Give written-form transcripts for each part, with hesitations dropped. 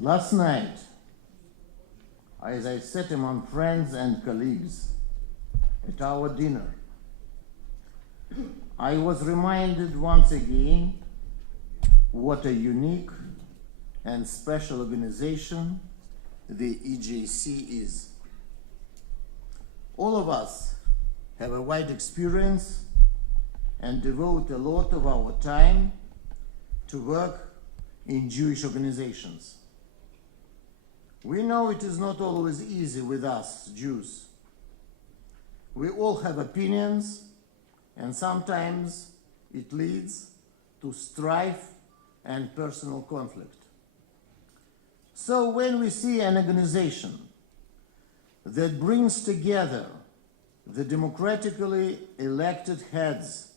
Last night, as I sat among friends and colleagues at our dinner, I was reminded once again what a unique and special organization the EJC is. All of us have a wide experience and devote a lot of our time to work in Jewish organizations. We know it is not always easy with us Jews. We all have opinions, and sometimes it leads to strife and personal conflict. So when we see an organization that brings together the democratically elected heads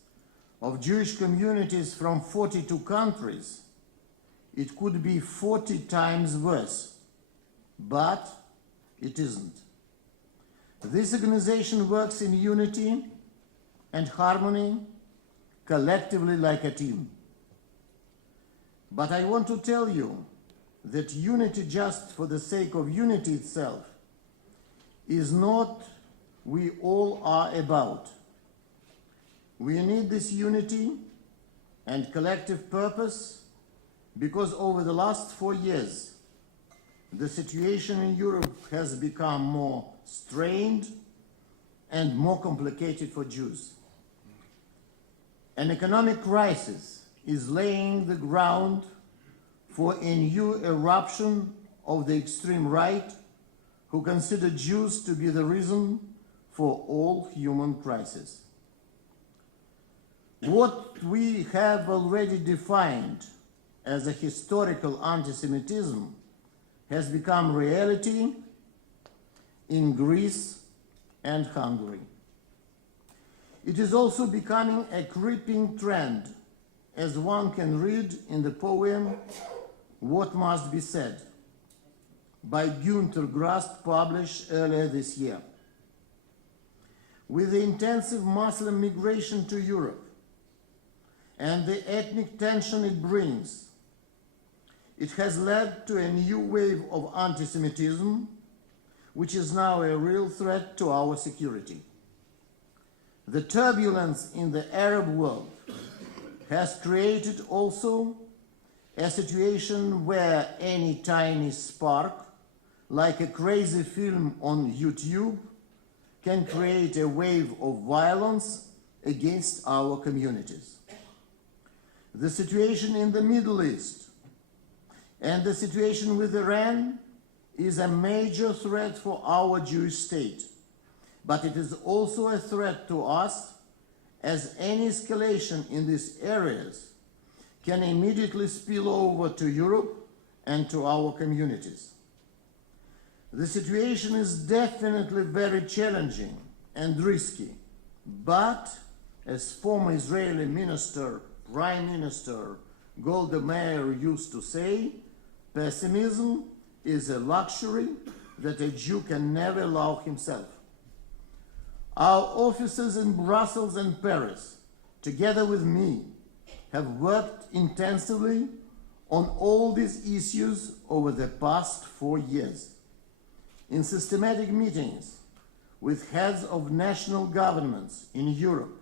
of Jewish communities from 42 countries, it could be 40 times worse, but it isn't. This organization works in unity and harmony, collectively like a team. But I want to tell you that unity just for the sake of unity itself is not we all are about. We need this unity and collective purpose because over the last 4 years, the situation in Europe has become more strained and more complicated for Jews. An economic crisis is laying the ground for a new eruption of the extreme right, who consider Jews to be the reason for all human crises. What we have already defined as a historical anti-Semitism has become reality in Greece and Hungary. It is also becoming a creeping trend, as one can read in the poem What Must Be Said by Günter Grass, published earlier this year. With the intensive Muslim migration to Europe and the ethnic tension it brings, it has led to a new wave of anti-Semitism, which is now a real threat to our security. The turbulence in the Arab world has created also a situation where any tiny spark, like a crazy film on YouTube, can create a wave of violence against our communities. The situation in the Middle East and the situation with Iran is a major threat for our Jewish state, but it is also a threat to us, as any escalation in these areas can immediately spill over to Europe and to our communities. The situation is definitely very challenging and risky, but as former Israeli Prime Minister Golda Meir used to say, pessimism is a luxury that a Jew can never allow himself. Our officers in Brussels and Paris, together with me, have worked intensively on all these issues over the past 4 years. In systematic meetings with heads of national governments in Europe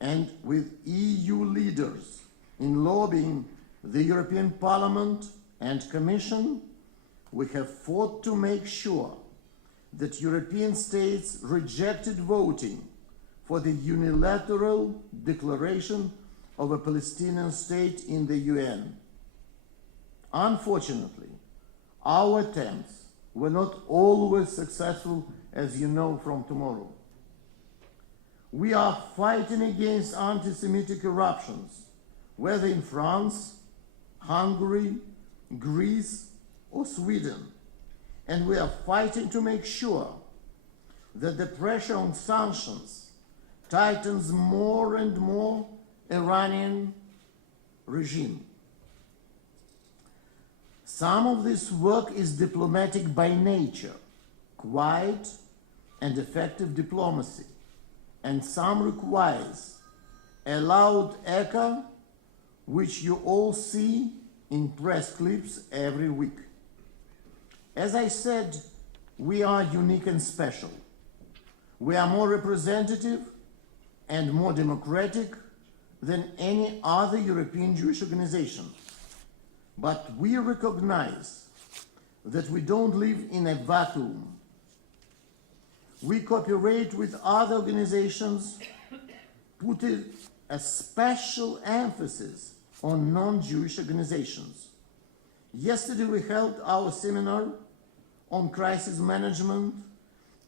and with EU leaders in lobbying the European Parliament and Commission, we have fought to make sure that European states rejected voting for the unilateral declaration of a Palestinian state in the UN. Unfortunately, our attempts were not always successful, as you know from tomorrow. We are fighting against anti-Semitic eruptions, whether in France, Hungary, Greece, or Sweden, and we are fighting to make sure that the pressure on sanctions tightens more and more Iranian regime. Some of this work is diplomatic by nature, quiet and effective diplomacy, and some requires a loud echo, which you all see in press clips every week. As I said, we are unique and special. We are more representative and more democratic than any other European Jewish organization. But we recognize that we don't live in a vacuum. We cooperate with other organizations, putting a special emphasis on non-Jewish organizations. Yesterday we held our seminar on crisis management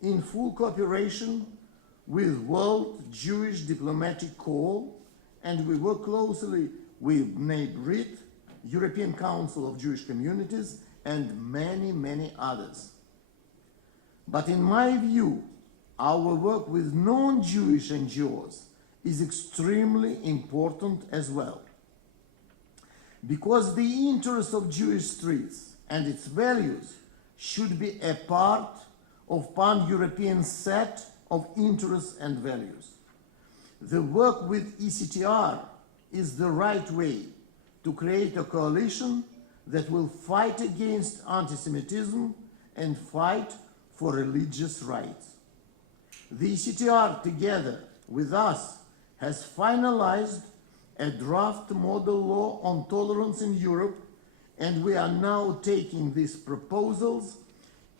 in full cooperation with World Jewish Diplomatic Corps, and we work closely with Bnei Brit, European Council of Jewish Communities, and many, many others. But in my view, our work with non-Jewish NGOs is extremely important as well. Because the interests of Jewish streets and its values should be a part of pan-European set of interests and values. The work with ECTR is the right way to create a coalition that will fight against anti-Semitism and fight for religious rights. The ECTR, together with us, has finalized a draft model law on tolerance in Europe, and we are now taking these proposals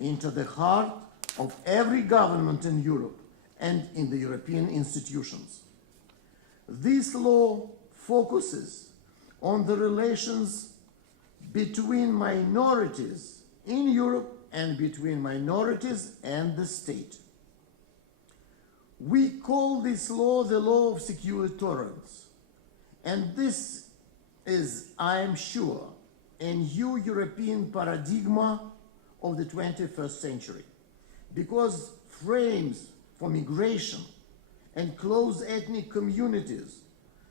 into the heart of every government in Europe and in the European institutions. This law focuses on the relations between minorities in Europe and between minorities and the state. We call this law the law of secure tolerance. And this is, I am sure, a new European paradigm of the 21st century, because frames for migration and close ethnic communities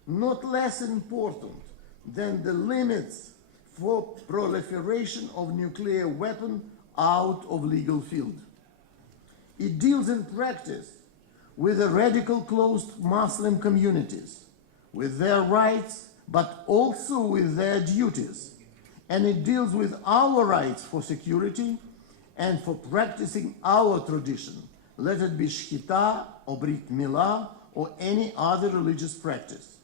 not less important than the limits for proliferation of nuclear weapons out of legal field. It deals in practice with the radical closed Muslim communities, with their rights, but also with their duties. And it deals with our rights for security and for practicing our tradition, let it be Shchita or Brit Milah or any other religious practice.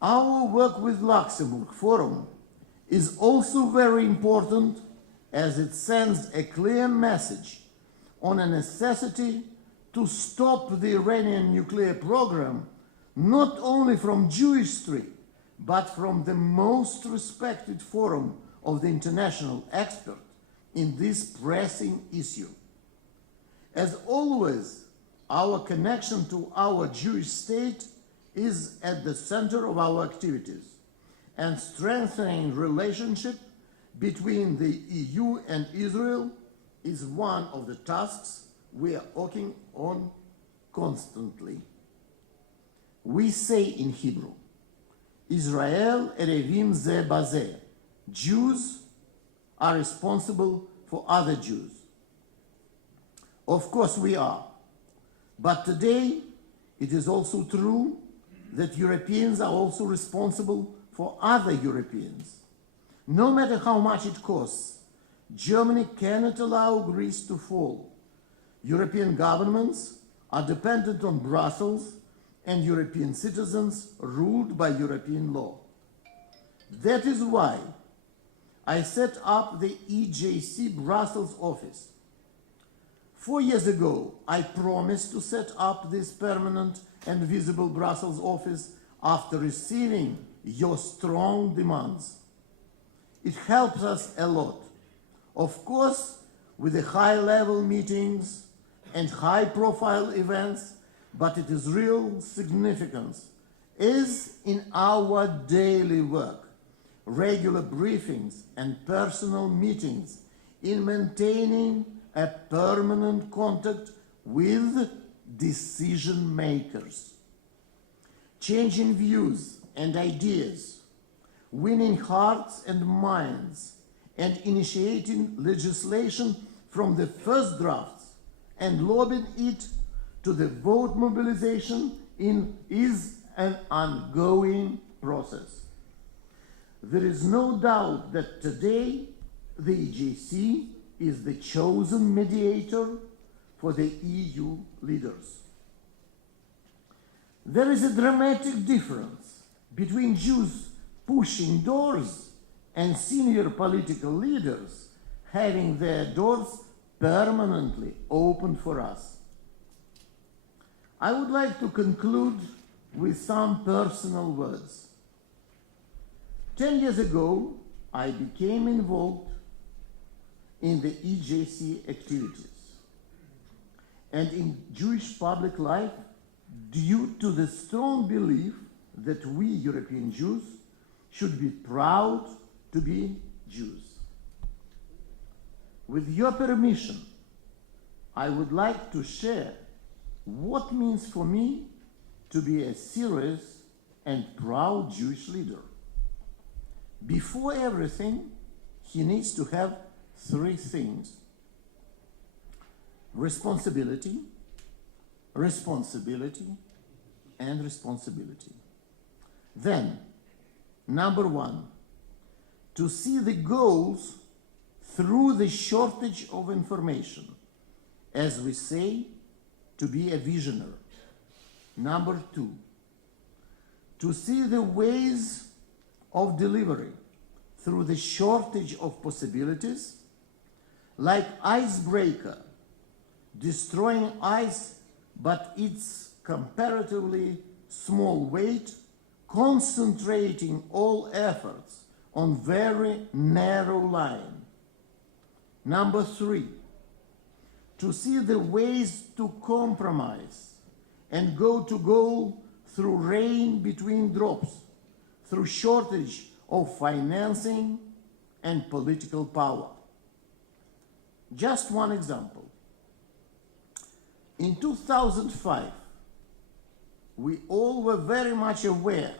Our work with Luxembourg Forum is also very important, as it sends a clear message on a necessity to stop the Iranian nuclear program, not only from Jewish street, but from the most respected forum of the international expert in this pressing issue. As always, our connection to our Jewish state is at the center of our activities, and strengthening relationship between the EU and Israel is one of the tasks we are working on constantly. We say in Hebrew, Israel erevim ze bazeh. Jews are responsible for other Jews. Of course we are. But today it is also true that Europeans are also responsible for other Europeans. No matter how much it costs, Germany cannot allow Greece to fall. European governments are dependent on Brussels and European citizens ruled by European law. That is why I set up the EJC Brussels office. 4 years ago, I promised to set up this permanent and visible Brussels office after receiving your strong demands. It helps us a lot. Of course, with the high-level meetings and high-profile events, but it is real significance is in our daily work, regular briefings and personal meetings in maintaining a permanent contact with decision makers, changing views and ideas, winning hearts and minds, and initiating legislation from the first drafts and lobbying it to the vote mobilization is an ongoing process. There is no doubt that today the EJC is the chosen mediator for the EU leaders. There is a dramatic difference between Jews pushing doors and senior political leaders having their doors permanently opened for us. I would like to conclude with some personal words. 10 years ago, I became involved in the EJC activities and in Jewish public life due to the strong belief that we European Jews should be proud to be Jews. With your permission, I would like to share what means for me to be a serious and proud Jewish leader. Before everything, he needs to have three things: responsibility, responsibility, and responsibility. Then, number one, to see the goals through the shortage of information, as we say, to be a visionary. Number two, to see the ways of delivery through the shortage of possibilities, like icebreaker, destroying ice, but its comparatively small weight, concentrating all efforts on very narrow line. Number three, to see the ways to compromise and go to goal through rain between drops, through shortage of financing and political power. Just one example. In 2005, we all were very much aware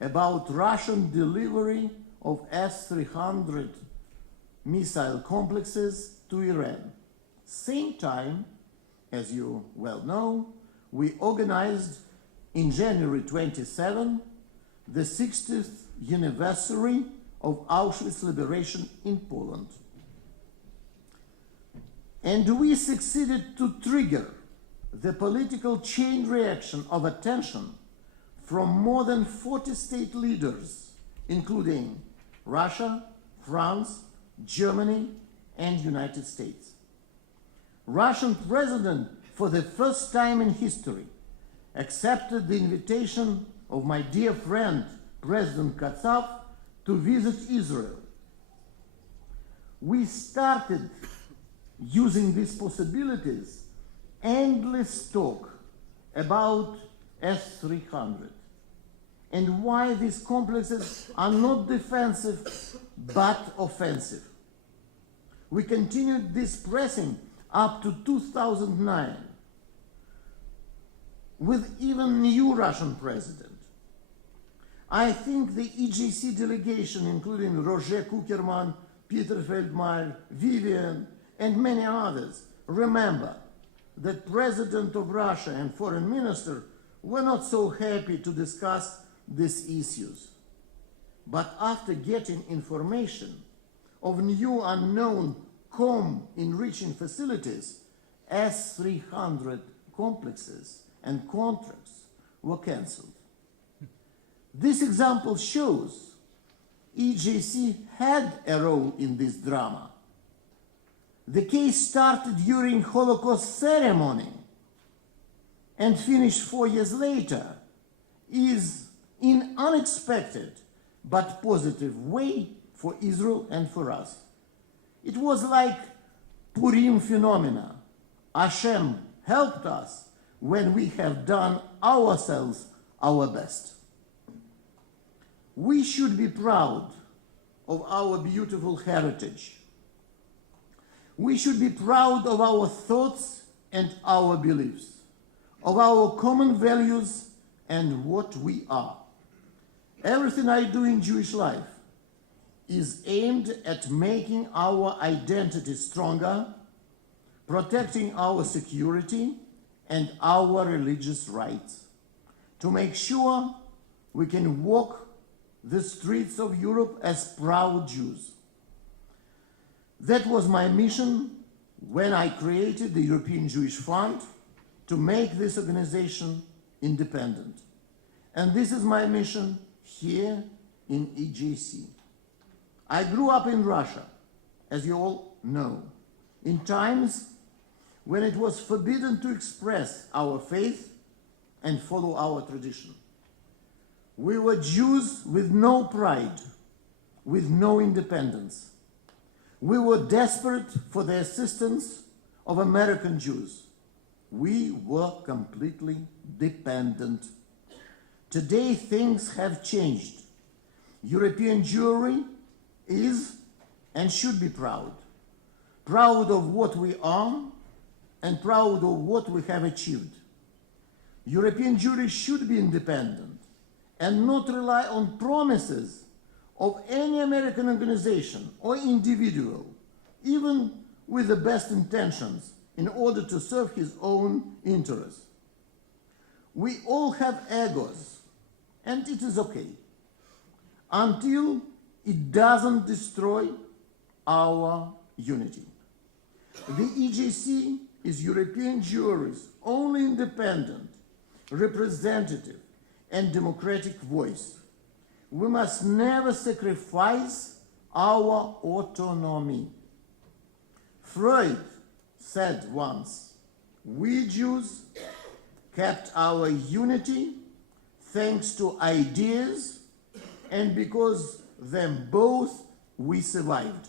about Russian delivery of S-300 missile complexes to Iran. Same time, as you well know, we organized in January 27 the 60th anniversary of Auschwitz liberation in Poland. And we succeeded to trigger the political chain reaction of attention from more than 40 state leaders, including Russia, France, Germany, and United States. Russian president, for the first time in history, accepted the invitation of my dear friend, President Katsav, to visit Israel. We started using these possibilities, endless talk about S-300 and why these complexes are not defensive but offensive. We continued this pressing up to 2009 with even new Russian president. I think the EJC delegation, including Roger Kuckerman, Peter Feldmayer, Vivian, and many others, remember that President of Russia and Foreign Minister were not so happy to discuss these issues. But after getting information of new unknown enriching facilities, S-300 complexes and contracts were cancelled. This example shows EJC had a role in this drama. The case started during Holocaust ceremony and finished 4 years later is in unexpected but positive way for Israel and for us. It was like Purim phenomena. Hashem helped us when we have done ourselves our best. We should be proud of our beautiful heritage. We should be proud of our thoughts and our beliefs, of our common values and what we are. Everything I do in Jewish life is aimed at making our identity stronger, protecting our security and our religious rights, to make sure we can walk the streets of Europe as proud Jews. That was my mission when I created the European Jewish Fund to make this organization independent. And this is my mission here in EJC. I grew up in Russia, as you all know, in times when it was forbidden to express our faith and follow our tradition. We were Jews with no pride, with no independence. We were desperate for the assistance of American Jews. We were completely dependent. Today things have changed. European Jewry is and should be proud. Proud of what we are and proud of what we have achieved. European Jewry should be independent and not rely on promises of any American organization or individual, even with the best intentions, in order to serve his own interests. We all have egos, and it is okay, until it doesn't destroy our unity. The EJC is European Jewry's only independent, representative, and democratic voice. We must never sacrifice our autonomy. Freud said once, we Jews kept our unity thanks to ideas, and because them both we survived.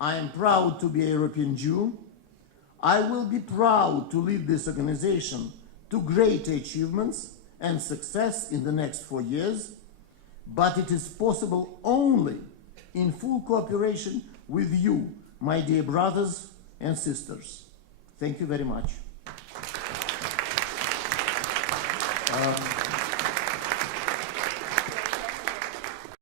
I am proud to be a European Jew. I will be proud to lead this organization to great achievements and success in the next 4 years, but it is possible only in full cooperation with you, my dear brothers and sisters. Thank you very much.